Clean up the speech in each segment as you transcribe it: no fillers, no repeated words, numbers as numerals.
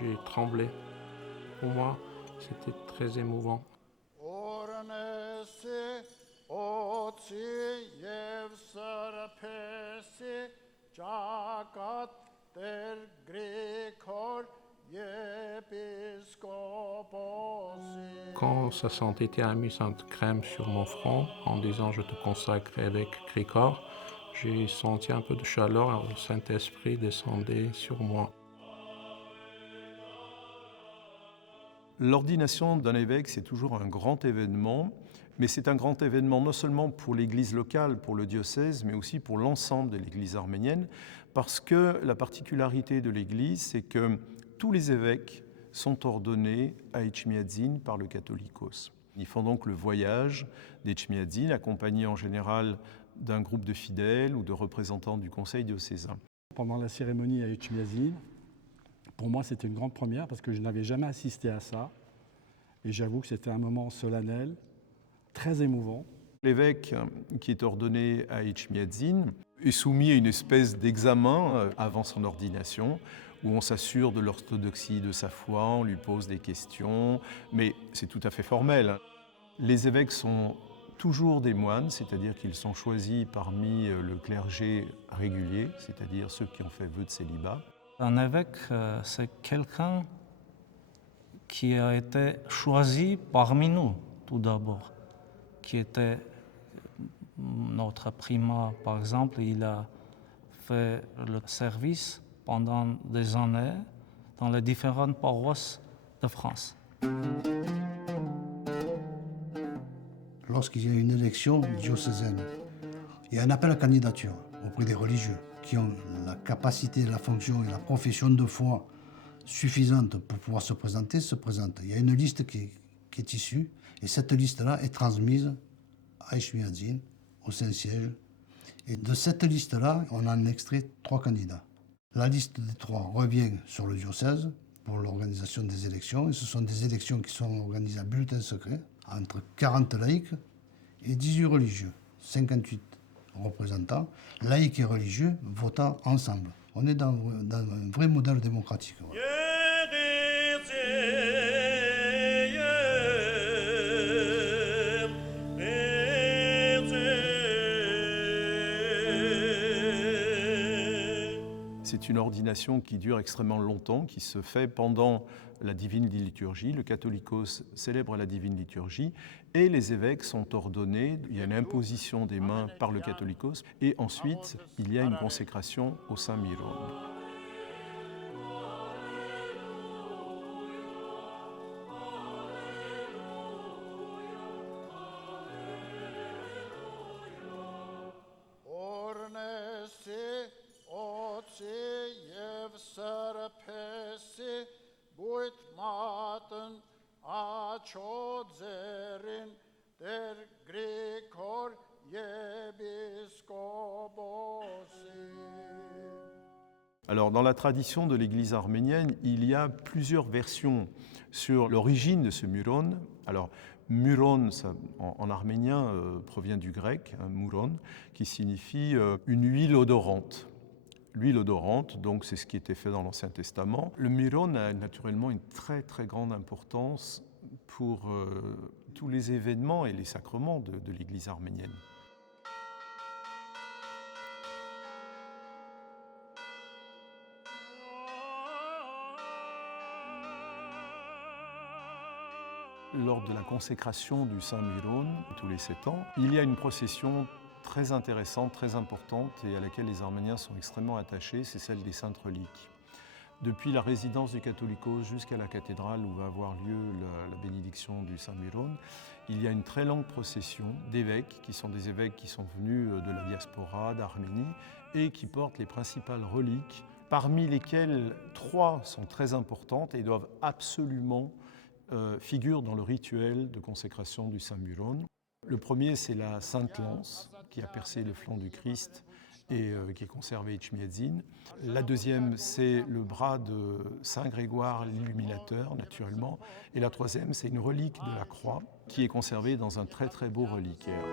J'ai tremblé. Pour moi, c'était très émouvant. Quand sa sainteté a mis sainte crème sur mon front en disant « Je te consacre avec Grégor », j'ai senti un peu de chaleur, le Saint-Esprit descendait sur moi. L'ordination d'un évêque, c'est toujours un grand événement, mais c'est un grand événement non seulement pour l'Église locale, pour le diocèse, mais aussi pour l'ensemble de l'Église arménienne, parce que la particularité de l'Église, c'est que tous les évêques sont ordonnés à Etchmiadzin par le Catholicos. Ils font donc le voyage d'Etchmiadzin, accompagnés en général d'un groupe de fidèles ou de représentants du conseil diocésain. Pendant la cérémonie à Etchmiadzin, pour moi, c'était une grande première parce que je n'avais jamais assisté à ça. Et j'avoue que c'était un moment solennel, très émouvant. L'évêque qui est ordonné à Etchmiadzin est soumis à une espèce d'examen avant son ordination où on s'assure de l'orthodoxie de sa foi, on lui pose des questions, mais c'est tout à fait formel. Les évêques sont toujours des moines, c'est-à-dire qu'ils sont choisis parmi le clergé régulier, c'est-à-dire ceux qui ont fait vœu de célibat. Un évêque, c'est quelqu'un qui a été choisi parmi nous, tout d'abord, qui était notre primat, par exemple. Il a fait le service pendant des années dans les différentes paroisses de France. Lorsqu'il y a une élection diocésaine, il y a un appel à candidature auprès des religieux qui ont la capacité, la fonction et la profession de foi suffisante pour pouvoir se présentent. Il y a une liste qui est issue et cette liste-là est transmise à Etchmiadzin, au Saint-Siège. Et de cette liste-là, on en extrait 3 candidats. La liste des 3 revient sur le diocèse pour l'organisation des élections. Et ce sont des élections qui sont organisées à bulletin secret entre 40 laïcs et 18 religieux, 58 représentants, laïcs et religieux, votant ensemble. On est dans un vrai modèle démocratique. Voilà. C'est une ordination qui dure extrêmement longtemps, qui se fait pendant la divine liturgie. Le catholicos célèbre la divine liturgie et les évêques sont ordonnés. Il y a une imposition des mains par le catholicos et ensuite il y a une consécration au Saint Miron. Alors, dans la tradition de l'Église arménienne, il y a plusieurs versions sur l'origine de ce muron. Alors, muron, ça, en arménien, provient du grec, mouron, qui signifie une huile odorante. L'huile odorante, donc, c'est ce qui était fait dans l'Ancien Testament. Le muron a naturellement une très, très grande importance pour tous les événements et les sacrements de l'Église arménienne. lors de la consécration du Saint Myron, tous les 7 ans, il y a une procession très intéressante, très importante et à laquelle les Arméniens sont extrêmement attachés, c'est celle des Saintes Reliques. Depuis la résidence du Catholicos jusqu'à la cathédrale où va avoir lieu la bénédiction du Saint Myron, il y a une très longue procession d'évêques, qui sont des évêques qui sont venus de la diaspora, d'Arménie, et qui portent les principales reliques, parmi lesquelles 3 sont très importantes et doivent absolument figurer dans le rituel de consécration du Saint Myron. Le premier, c'est la Sainte Lance, qui a percé le flanc du Christ et qui est conservé à Etchmiadzin. La deuxième, c'est le bras de Saint Grégoire l'Illuminateur, naturellement. Et la troisième, c'est une relique de la croix qui est conservée dans un très très beau reliquaire.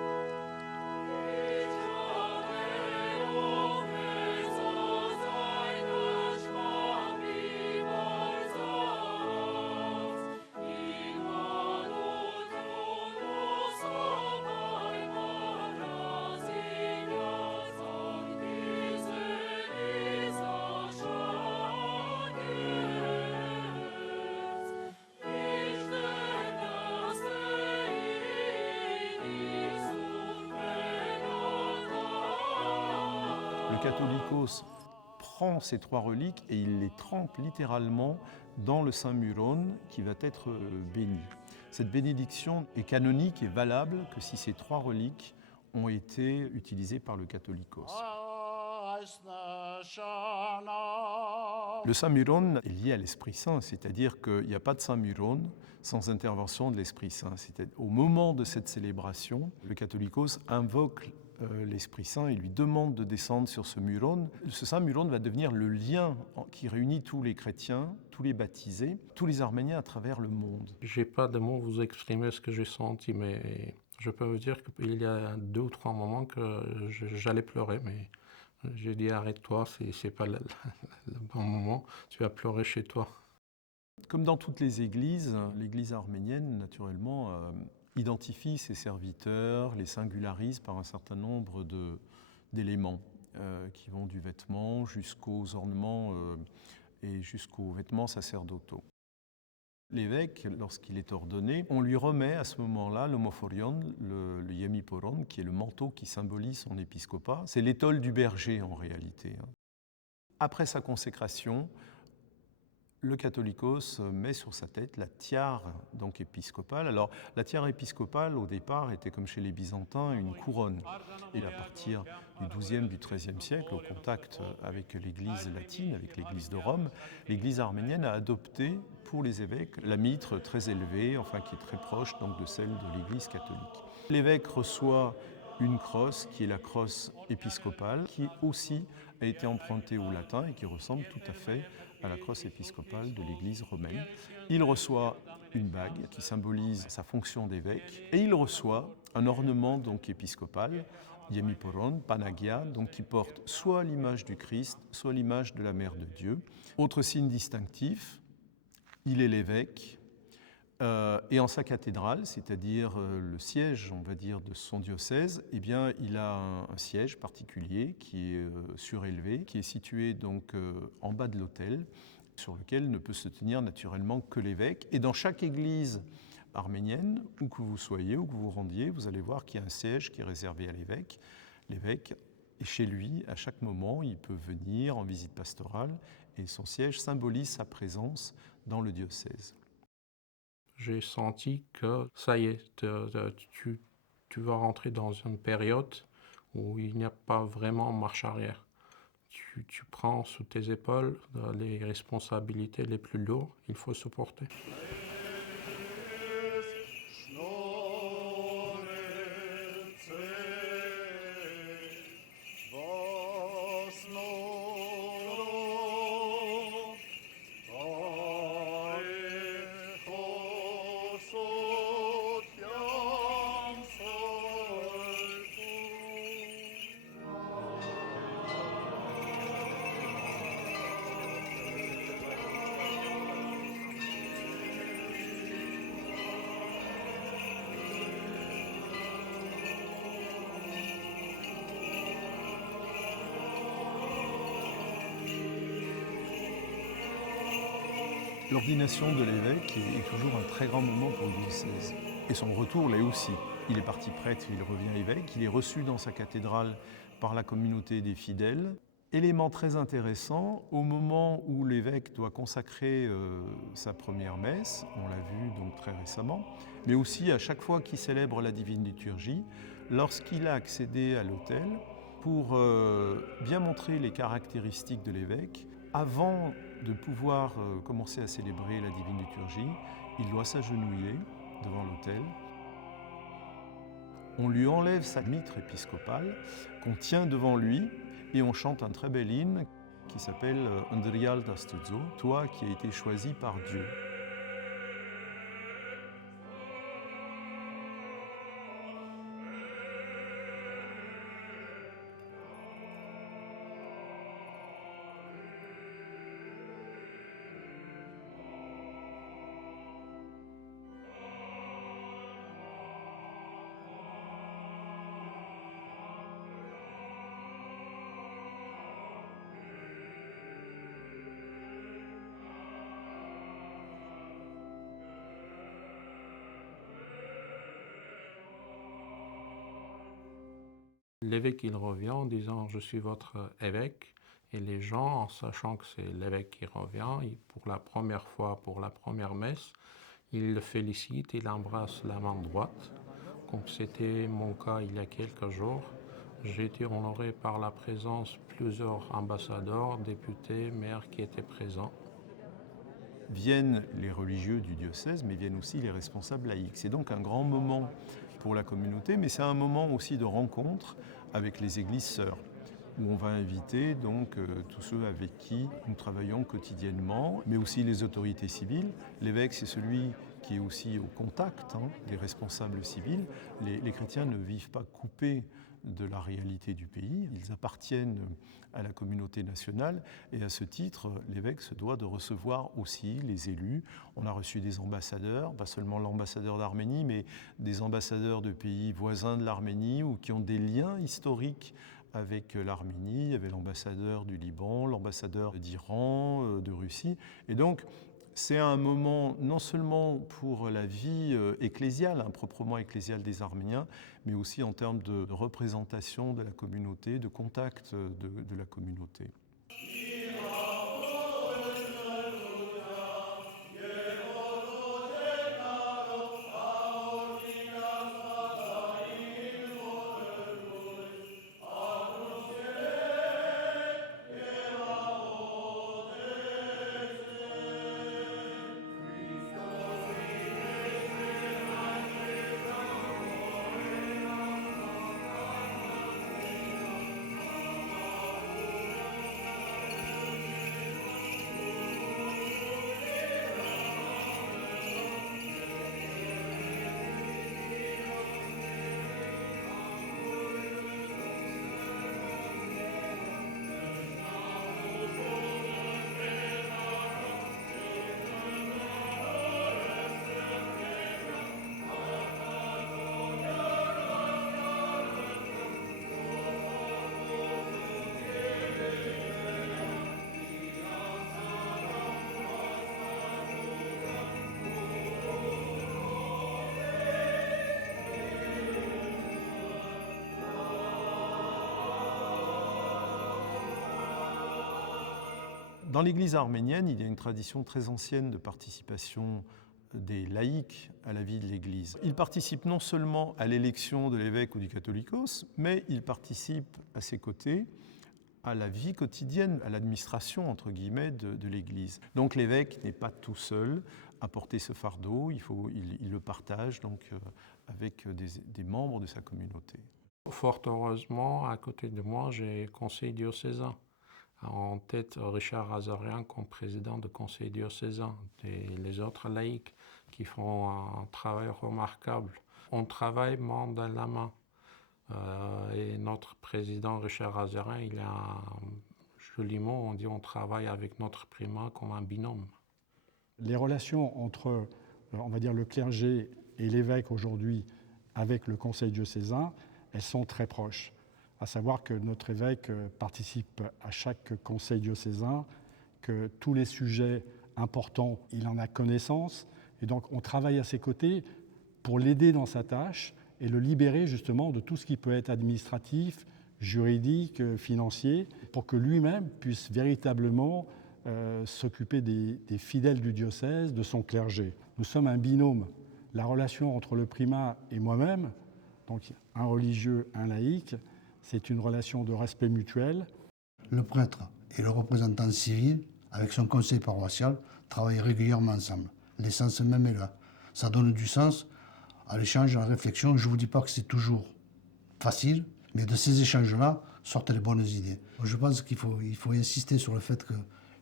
Le Catholicos prend ces 3 reliques et il les trempe littéralement dans le Saint Myron qui va être béni. Cette bénédiction est canonique et valable que si ces 3 reliques ont été utilisées par le Catholicos. Le Saint Myron est lié à l'Esprit Saint, c'est-à-dire qu'il n'y a pas de Saint Myron sans intervention de l'Esprit Saint. Au moment de cette célébration, le Catholicos invoque l'Esprit Saint et lui demande de descendre sur ce Myron. Ce Saint Myron va devenir le lien qui réunit tous les chrétiens, tous les baptisés, tous les Arméniens à travers le monde. Je n'ai pas de mots pour vous exprimer ce que j'ai senti, mais je peux vous dire qu'il y a 2 ou 3 moments que j'allais pleurer, mais j'ai dit arrête-toi, c'est pas le bon moment, tu vas pleurer chez toi. Comme dans toutes les églises, l'église arménienne, naturellement, identifie ses serviteurs, les singularise par un certain nombre d'éléments qui vont du vêtement jusqu'aux ornements et jusqu'aux vêtements sacerdotaux. L'évêque, lorsqu'il est ordonné, on lui remet à ce moment-là l'homophorion, le yemiporon, qui est le manteau qui symbolise son épiscopat. C'est l'étole du berger en réalité. Après sa consécration, le Catholicos met sur sa tête la tiare donc épiscopale. Alors la tiare épiscopale au départ était comme chez les Byzantins une couronne. Et à partir du XIIe, du XIIIe siècle, au contact avec l'Église latine, avec l'Église de Rome, l'Église arménienne a adopté pour les évêques la mitre très élevée, enfin qui est très proche donc de celle de l'Église catholique. L'évêque reçoit une crosse qui est la crosse épiscopale, qui aussi a été empruntée au latin et qui ressemble tout à fait à la crosse épiscopale de l'Église romaine. Il reçoit une bague qui symbolise sa fonction d'évêque et il reçoit un ornement donc épiscopal, yemiporon, panagia, donc qui porte soit l'image du Christ, soit l'image de la Mère de Dieu. Autre signe distinctif, il est l'évêque. Et en sa cathédrale, c'est-à-dire le siège, on va dire, de son diocèse, eh bien, il a un siège particulier qui est surélevé, qui est situé donc en bas de l'autel, sur lequel ne peut se tenir naturellement que l'évêque. Et dans chaque église arménienne, où que vous soyez, où que vous rendiez, vous allez voir qu'il y a un siège qui est réservé à l'évêque. L'évêque est chez lui à chaque moment, il peut venir en visite pastorale, et son siège symbolise sa présence dans le diocèse. J'ai senti que ça y est, tu vas rentrer dans une période où il n'y a pas vraiment marche arrière. Tu prends sous tes épaules les responsabilités les plus lourdes, il faut supporter. L'ordination de l'évêque est toujours un très grand moment pour le diocèse. Et son retour l'est aussi. Il est parti prêtre, il revient évêque, il est reçu dans sa cathédrale par la communauté des fidèles. Élément très intéressant, au moment où l'évêque doit consacrer sa première messe, on l'a vu donc très récemment, mais aussi à chaque fois qu'il célèbre la divine liturgie, lorsqu'il a accédé à l'autel, pour bien montrer les caractéristiques de l'évêque, avant de pouvoir commencer à célébrer la divine liturgie, il doit s'agenouiller devant l'autel. On lui enlève sa mitre épiscopale qu'on tient devant lui et on chante un très bel hymne qui s'appelle « Undrial d'Astezzo », « Toi qui as été choisi par Dieu ». L'évêque, il revient en disant « Je suis votre évêque ». Et les gens, en sachant que c'est l'évêque qui revient, pour la première fois, pour la première messe, ils le félicitent, ils embrassent la main droite. Comme c'était mon cas il y a quelques jours, j'ai été honoré par la présence de plusieurs ambassadeurs, députés, maires qui étaient présents. Viennent les religieux du diocèse, mais viennent aussi les responsables laïcs. C'est donc un grand moment pour la communauté, mais c'est un moment aussi de rencontre avec les églises sœurs, où on va inviter donc tous ceux avec qui nous travaillons quotidiennement, mais aussi les autorités civiles. L'évêque, c'est celui qui est aussi au contact des responsables civils. Les chrétiens ne vivent pas coupés de la réalité du pays, ils appartiennent à la communauté nationale et à ce titre, l'évêque se doit de recevoir aussi les élus. On a reçu des ambassadeurs, pas seulement l'ambassadeur d'Arménie, mais des ambassadeurs de pays voisins de l'Arménie ou qui ont des liens historiques avec l'Arménie. Il y avait l'ambassadeur du Liban, l'ambassadeur d'Iran, de Russie. Et donc, c'est un moment non seulement pour la vie ecclésiale, proprement ecclésiale des Arméniens, mais aussi en termes de représentation de la communauté, de contact de la communauté. Dans l'Église arménienne, il y a une tradition très ancienne de participation des laïcs à la vie de l'Église. Ils participent non seulement à l'élection de l'évêque ou du catholicos, mais ils participent à ses côtés à la vie quotidienne, à l'administration, entre guillemets, de l'Église. Donc l'évêque n'est pas tout seul à porter ce fardeau, il le partage donc, avec des membres de sa communauté. Fort heureusement, à côté de moi, j'ai le conseil diocésain. En tête, Richard Azarian comme président du conseil diocésain et les autres laïcs qui font un travail remarquable. On travaille main dans la main. Et notre président Richard Azarian, il a joliment, on dit on travaille avec notre primat comme un binôme. Les relations entre, on va dire, le clergé et l'évêque aujourd'hui avec le conseil diocésain, elles sont très proches. À savoir que notre évêque participe à chaque conseil diocésain, que tous les sujets important, il en a connaissance, et donc on travaille à ses côtés pour l'aider dans sa tâche et le libérer justement de tout ce qui peut être administratif, juridique, financier, pour que lui-même puisse véritablement s'occuper des fidèles du diocèse, de son clergé. Nous sommes un binôme. La relation entre le primat et moi-même, donc un religieux, un laïc, c'est une relation de respect mutuel. Le prêtre et le représentant civil, avec son conseil paroissial, travaillent régulièrement ensemble. L'essence même est là. Ça donne du sens à l'échange, à la réflexion. Je ne vous dis pas que c'est toujours facile, mais de ces échanges-là sortent les bonnes idées. Je pense qu'il faut insister sur le fait que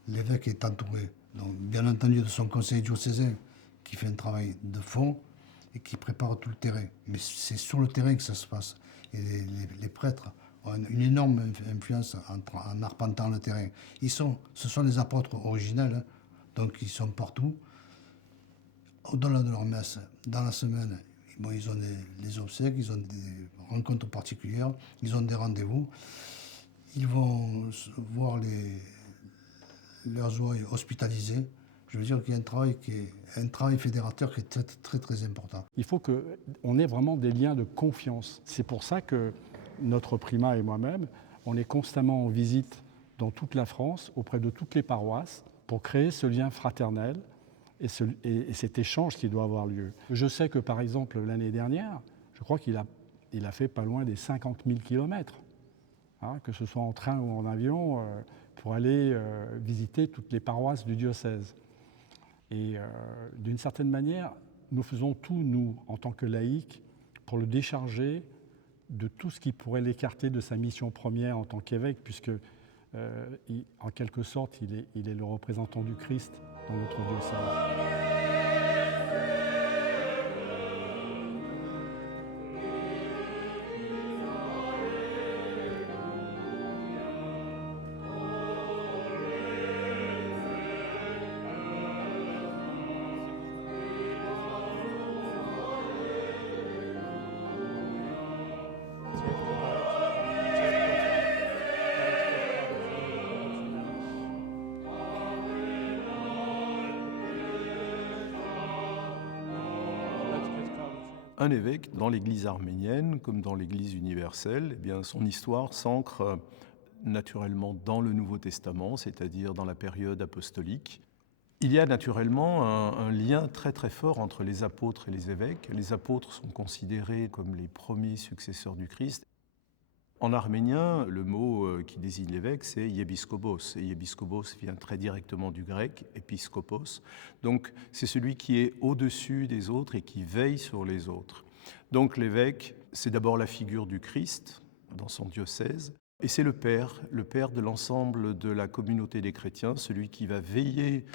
l'évêque est entouré, donc, bien entendu, de son conseil diocésain, qui fait un travail de fond et qui prépare tout le terrain. Mais c'est sur le terrain que ça se passe. Et les prêtres ont une énorme influence en arpentant le terrain. Ce sont des apôtres originels, hein, donc ils sont partout. Au-delà de leur messe, dans la semaine, bon, ils ont les obsèques, ils ont des rencontres particulières, ils ont des rendez-vous. Ils vont voir leurs oies hospitalisés. Je veux dire qu'il y a un travail fédérateur qui est très, très, très important. Il faut qu'on ait vraiment des liens de confiance. C'est pour ça que notre primat et moi-même, on est constamment en visite dans toute la France, auprès de toutes les paroisses, pour créer ce lien fraternel et cet échange qui doit avoir lieu. Je sais que, par exemple, l'année dernière, je crois qu'il a fait pas loin des 50 000 kilomètres, hein, que ce soit en train ou en avion, pour aller visiter toutes les paroisses du diocèse. Et d'une certaine manière, nous faisons tout, nous, en tant que laïcs, pour le décharger de tout ce qui pourrait l'écarter de sa mission première en tant qu'évêque, puisque, en quelque sorte, il est le représentant du Christ dans notre diocèse. Un évêque, dans l'Église arménienne, comme dans l'Église universelle, eh bien, son histoire s'ancre naturellement dans le Nouveau Testament, c'est-à-dire dans la période apostolique. Il y a naturellement un lien très très fort entre les apôtres et les évêques. Les apôtres sont considérés comme les premiers successeurs du Christ. En arménien, le mot qui désigne l'évêque, c'est yébiskopos. Et yébiskopos vient très directement du grec, épiskopos. Donc c'est celui qui est au-dessus des autres et qui veille sur les autres. Donc l'évêque, c'est d'abord la figure du Christ dans son diocèse, et c'est le père de l'ensemble de la communauté des chrétiens, celui qui va veiller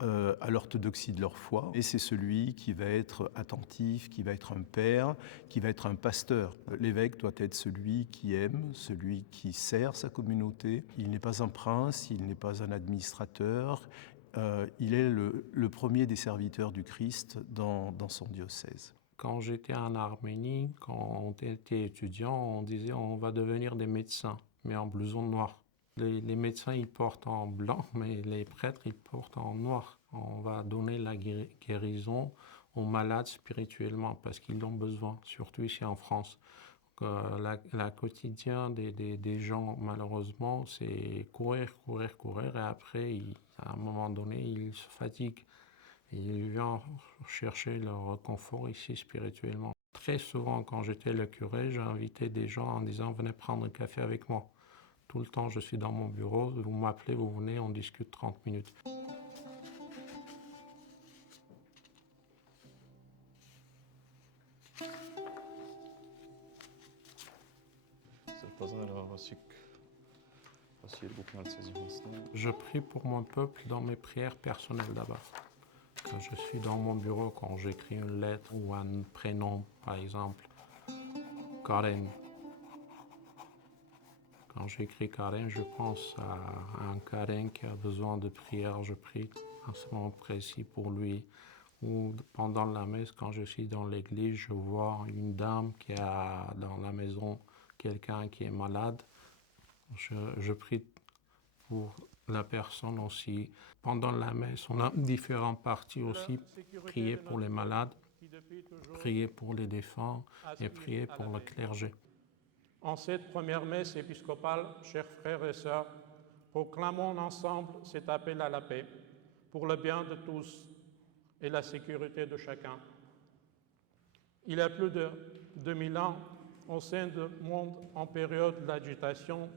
à l'orthodoxie de leur foi, et c'est celui qui va être attentif, qui va être un père, qui va être un pasteur. L'évêque doit être celui qui aime, celui qui sert sa communauté. Il n'est pas un prince, il n'est pas un administrateur, il est le premier des serviteurs du Christ dans son diocèse. Quand j'étais en Arménie, quand on était étudiant, on disait on va devenir des médecins, mais en blouson noir. Les médecins, ils portent en blanc, mais les prêtres, ils portent en noir. On va donner la guérison aux malades spirituellement parce qu'ils l'ont besoin, surtout ici en France. La quotidien des gens, malheureusement, c'est courir, et après, à un moment donné, ils se fatiguent. Et ils viennent chercher leur confort ici spirituellement. Très souvent, quand j'étais le curé, j'invitais des gens en disant « Venez prendre un café avec moi ». Tout le temps, je suis dans mon bureau, vous m'appelez, vous venez, on discute 30 minutes. Je prie pour mon peuple dans mes prières personnelles d'abord. Quand je suis dans mon bureau, quand j'écris une lettre ou un prénom, par exemple, Karen. Quand j'écris Karen, je pense à un Karen qui a besoin de prière. Je prie à ce moment précis pour lui. Ou pendant la messe, quand je suis dans l'église, je vois une dame qui a dans la maison quelqu'un qui est malade. Je prie pour la personne aussi. Pendant la messe, on a différentes parties aussi. Prier pour les malades, prier pour les défunts et prier pour le clergé. En cette première messe épiscopale, chers frères et sœurs, proclamons ensemble cet appel à la paix pour le bien de tous et la sécurité de chacun. Il y a plus de 2000 ans, au sein du monde en période d'agitation,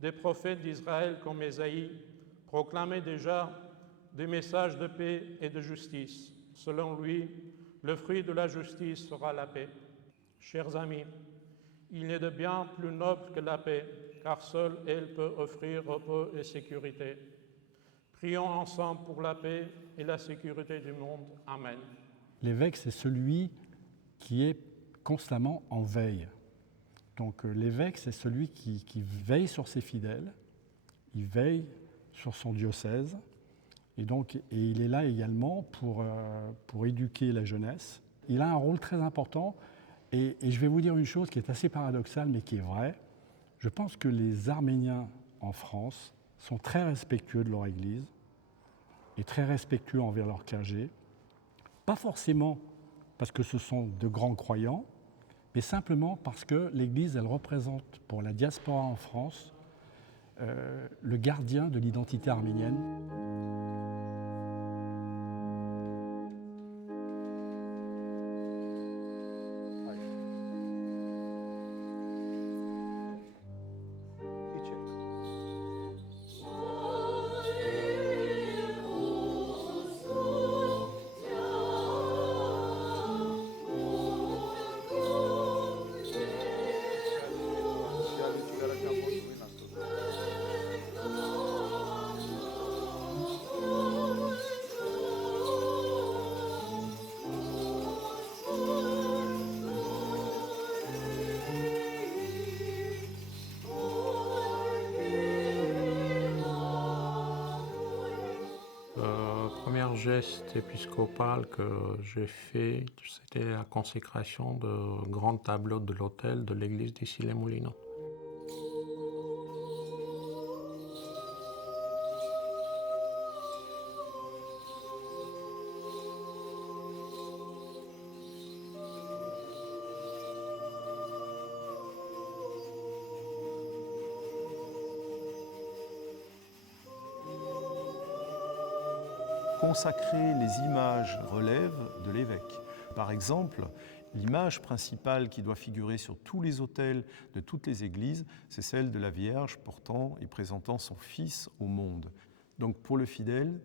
des prophètes d'Israël comme Ésaïe proclamaient déjà des messages de paix et de justice. Selon lui, le fruit de la justice sera la paix. Chers amis, il n'est de bien plus noble que la paix, car seule elle peut offrir repos et sécurité. Prions ensemble pour la paix et la sécurité du monde. Amen. L'évêque, c'est celui qui est constamment en veille. Donc l'évêque, c'est celui qui veille sur ses fidèles, il veille sur son diocèse, et il est là également pour éduquer la jeunesse. Il a un rôle très important, et je vais vous dire une chose qui est assez paradoxale, mais qui est vraie. Je pense que les Arméniens en France sont très respectueux de leur Église, et très respectueux envers leur clergé, pas forcément parce que ce sont de grands croyants, mais simplement parce que l'Église, elle représente pour la diaspora en France le gardien de l'identité arménienne. Premier geste épiscopal que j'ai fait, c'était la consécration de grands tableaux de l'autel de l'église d'Issy-les-Moulineaux. Consacrer les images relève de l'évêque. Par exemple, l'image principale qui doit figurer sur tous les autels de toutes les églises, c'est celle de la Vierge portant et présentant son Fils au monde. Donc pour le fidèle,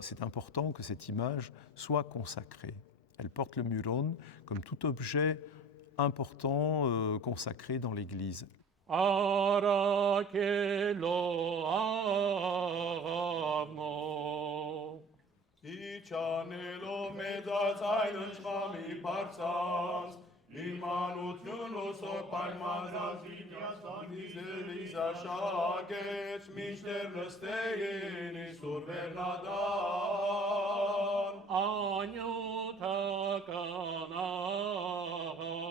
c'est important que cette image soit consacrée. Elle porte le muron comme tout objet important consacré dans l'Église. Իջանելով մեծացայն ընչխամի պարծած, իմանություն ուսով պարմազած իդյաստանիզելիս աշակեց, մինչդեռ նստեին իսուր վերնադան, Անյութական աղավնի,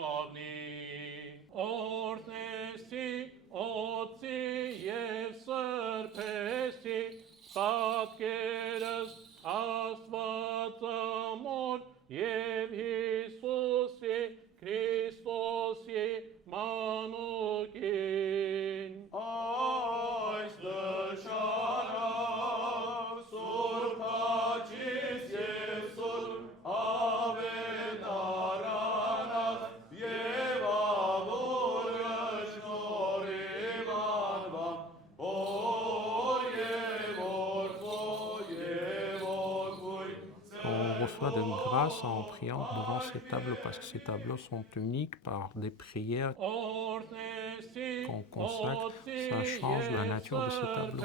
օրնեսի, օծի և սրպեսի, պատկերս Աստվածամոր և Հիսուսի Քրիստոսի մանուկին։ այս դշանակ սուրբ հաճիս և սուրբ ավետարանակ և ավորը շնորհիվ անվան, On reçoit de grâce en priant devant ces tableaux, parce que ces tableaux sont uniques par des prières qu'on consacre. Ça change la nature de ces tableaux.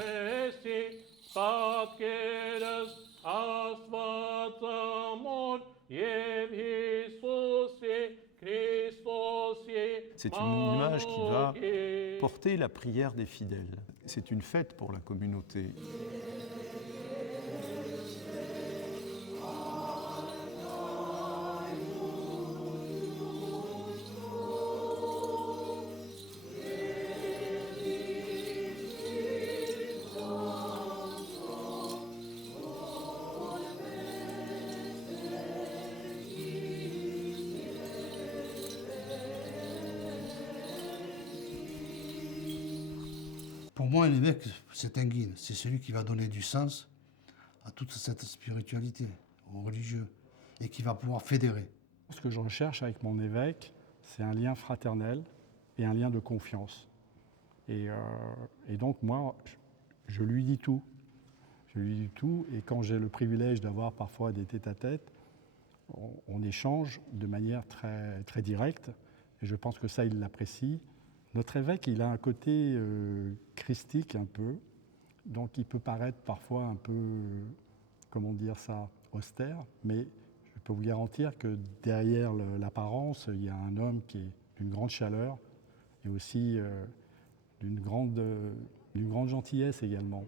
C'est une image qui va porter la prière des fidèles. C'est une fête pour la communauté. moi, un évêque, c'est un guide. C'est celui qui va donner du sens à toute cette spiritualité, aux religieux, et qui va pouvoir fédérer. Ce que je recherche avec mon évêque, c'est un lien fraternel et un lien de confiance. Et donc moi, je lui dis tout. Je lui dis tout, et quand j'ai le privilège d'avoir parfois des tête-à-tête, on échange de manière très, très directe, et je pense que ça, il l'apprécie. Notre évêque, il a un côté christique un peu, donc il peut paraître parfois un peu, comment dire ça, austère, mais je peux vous garantir que derrière l'apparence, il y a un homme qui est d'une grande chaleur et aussi d'une grande gentillesse également.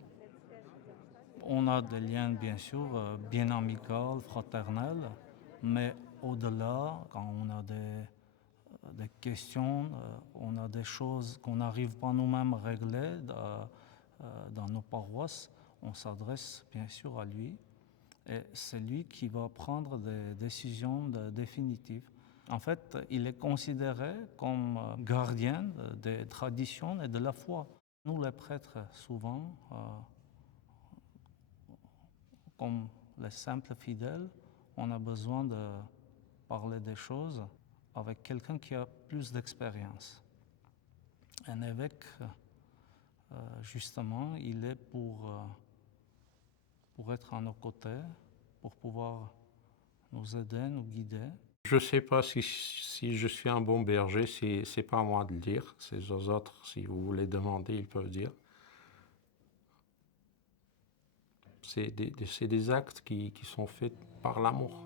On a des liens, bien sûr, bien amicaux, fraternels, mais au-delà, quand on a des questions, on a des choses qu'on n'arrive pas nous-mêmes à régler dans nos paroisses, on s'adresse bien sûr à lui, et c'est lui qui va prendre des décisions définitives. En fait, il est considéré comme gardien des traditions et de la foi. Nous, les prêtres, souvent, comme les simples fidèles, on a besoin de parler des choses avec quelqu'un qui a plus d'expérience. Un évêque, justement, il est pour être à nos côtés, pour pouvoir nous aider, nous guider. Je ne sais pas si je suis un bon berger, c'est pas à moi de le dire, c'est aux autres. Si vous voulez demander, ils peuvent dire. C'est des actes qui sont faits par l'amour.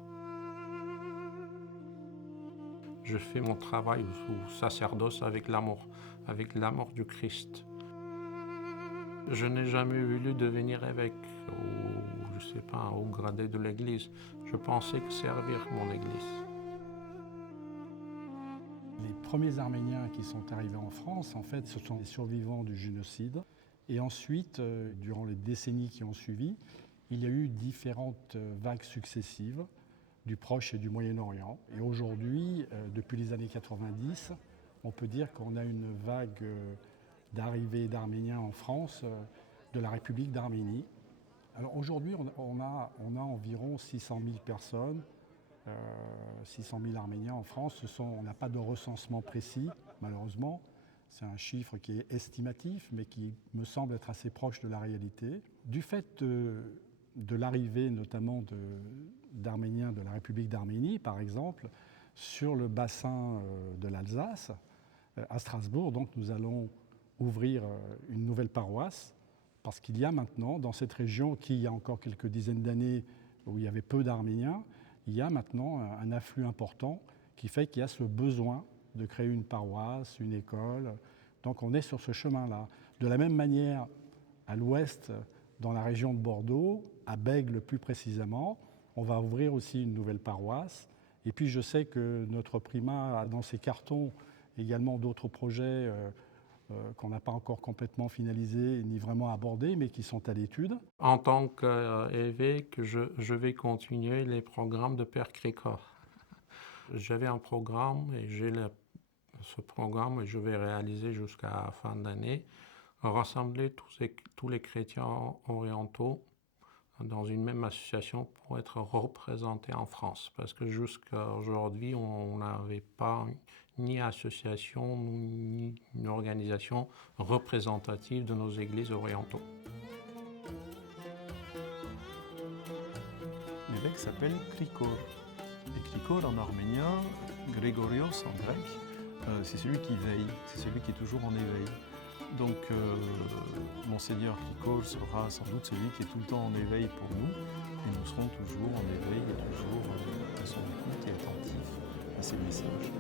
Je fais mon travail au sacerdoce avec l'amour du Christ. Je n'ai jamais voulu devenir évêque ou, je sais pas, au gradé de l'Église. Je pensais que servir mon Église. Les premiers Arméniens qui sont arrivés en France, en fait, ce sont les survivants du génocide. Et ensuite, durant les décennies qui ont suivi, il y a eu différentes vagues successives du Proche et du Moyen-Orient. Et aujourd'hui, depuis les années 90, on peut dire qu'on a une vague d'arrivée d'Arméniens en France de la République d'Arménie. Alors aujourd'hui, on a environ 600 000 personnes, 600 000 Arméniens en France. On n'a pas de recensement précis, malheureusement. C'est un chiffre qui est estimatif, mais qui me semble être assez proche de la réalité. Du fait de l'arrivée notamment d'Arméniens de la République d'Arménie, par exemple, sur le bassin de l'Alsace, à Strasbourg, donc nous allons ouvrir une nouvelle paroisse, parce qu'il y a maintenant, dans cette région qui, il y a encore quelques dizaines d'années, où il y avait peu d'Arméniens, il y a maintenant un afflux important qui fait qu'il y a ce besoin de créer une paroisse, une école. Donc on est sur ce chemin-là. De la même manière, à l'ouest, dans la région de Bordeaux, à Bègles plus précisément, on va ouvrir aussi une nouvelle paroisse. Et puis je sais que notre primat a dans ses cartons également d'autres projets qu'on n'a pas encore complètement finalisés ni vraiment abordés, mais qui sont à l'étude. En tant qu'évêque, je vais continuer les programmes de Père Crécor. J'avais un programme et j'ai ce programme et je vais réaliser jusqu'à la fin d'année, rassembler tous les chrétiens orientaux dans une même association pour être représentés en France. Parce que jusqu'à aujourd'hui, on n'avait pas ni association, ni une organisation représentative de nos églises orientaux. L'évêque s'appelle Krikor. Et Krikor en arménien, Grégorios en grec, c'est celui qui veille, c'est celui qui est toujours en éveil. Donc, Monseigneur Krikor sera sans doute celui qui est tout le temps en éveil pour nous, et nous serons toujours en éveil et toujours à son écoute et attentifs à ses messages.